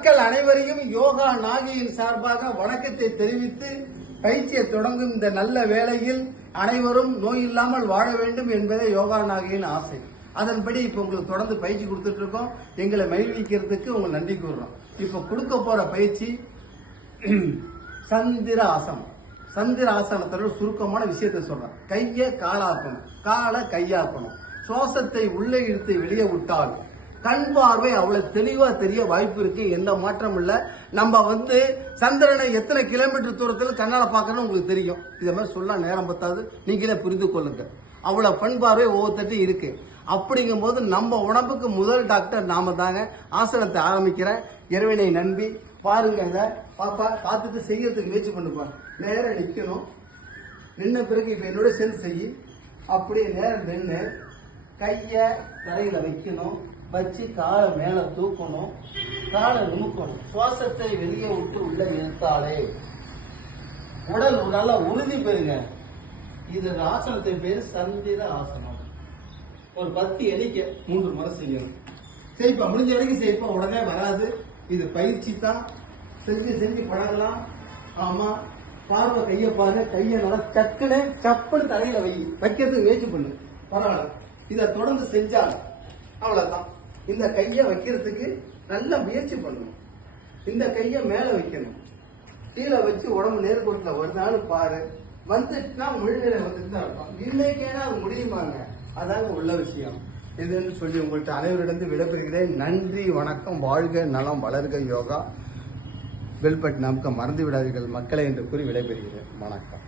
மக்கள் அனைவரையும் யோகா நாகியின் சார்பாக வணக்கத்தை தெரிவித்து பயிற்சியை தொடங்கும் இந்த நல்ல வேளையில் அனைவரும் நோய் இல்லாமல் வாழ வேண்டும் என்பதே யோகா நாகியின் ஆசை. அதன்படி இப்ப உங்களுக்கு தொடர்ந்து பயிற்சி கொடுத்துட்டு இருக்கோம். எங்களை மகிழ்விக்கிறதுக்கு உங்க நன்றி கூறுறோம். இப்ப கொடுக்க போற பயிற்சி சந்திர ஆசனம். சந்திர ஆசனத்தோட சுருக்கமான விஷயத்தை சொல்றேன். கையை காலாக்கணும், காலை கையாக்கணும். சுவாசத்தை உள்ளே இழுத்து வெளியே விட்டால் கண் பார்வை அவ்வளவு தெளிவா தெரிய வாய்ப்பு இருக்கு. எந்த மாற்றம் இல்ல. நம்ம சந்திரனை எத்தனை கிலோமீட்டர் தூரத்தில் கண்ணால பாக்கணும் உங்களுக்கு தெரியும். இத மாதிரி சொல்ல நேரம் பத்தாது, நீங்களே புரிந்து கொள்ளுங்க. அவ்வளவு கண் பார்வை ஒவ்வொருத்தட்டும் இருக்கு. அப்படிங்கும் போது நம்ம உடம்புக்கு முதல் டாக்டர் நாம தாங்க. ஆசனத்தை ஆரம்பிக்கிறேன். இறைவனை நம்பி பாருங்க. இத பாப்பா பார்த்துட்டு செய்யறதுக்கு முயற்சி பண்ணுப்பா. நேரம் நிக்கணும். நின்ன பிறகு இப்ப என்னோட சேர்ந்து செய்ய. அப்படியே நேரம் நின்று கைய தரையில வைக்கணும். வச்சு காலை மேல தூக்கணும், காலை நுணுக்கணும். சுவாசத்தை வெளியே விட்டு உள்ள இழுத்தாலே உடல் நல்லா உறுதி பெறுங்க. இது ஆசனத்தை பேரு சந்திர ஆசனம். ஒரு 10 எண்ணிக்கை 3 முறை செய்யணும். செய்ப்பா, முடிஞ்ச வரைக்கும் செய்ப்பா. உடனே வராது. இது பயிற்சி தான். செஞ்சு பழகலாம். ஆமா, பார்வை கையை பாருங்க. கையை நல்லா சப்புன்னு தரையில வைக்கிறதுக்கு முயற்சி பண்ணு. பரவாயில்ல. இதை தொடர்ந்து செஞ்சால் அவ்வளவுதான். இந்த கையை வைக்கிறதுக்கு நல்ல முயற்சி பண்ணணும். இந்த கையை மேல வைக்கணும். கீழே வச்சு உடம்பு நேர்கோட்டில் வருதான்னு பாரு. வந்துட்டுனா முழுநிலை வந்துட்டு தான் இருக்கும். இல்லைக்கேனா அது முடியுமாங்க. அதாங்க உள்ள விஷயம். இதுன்னு சொல்லி உங்கள்கிட்ட அனைவரிடம் விடைபெறுகிறேன். நன்றி, வணக்கம். வாழ்க நலம், வளர்க யோகா. பெல் பட்டன் நமக்கு மறந்து விடாதீர்கள் மக்களை என்று கூறி விடைபெறுகிறேன். வணக்கம்.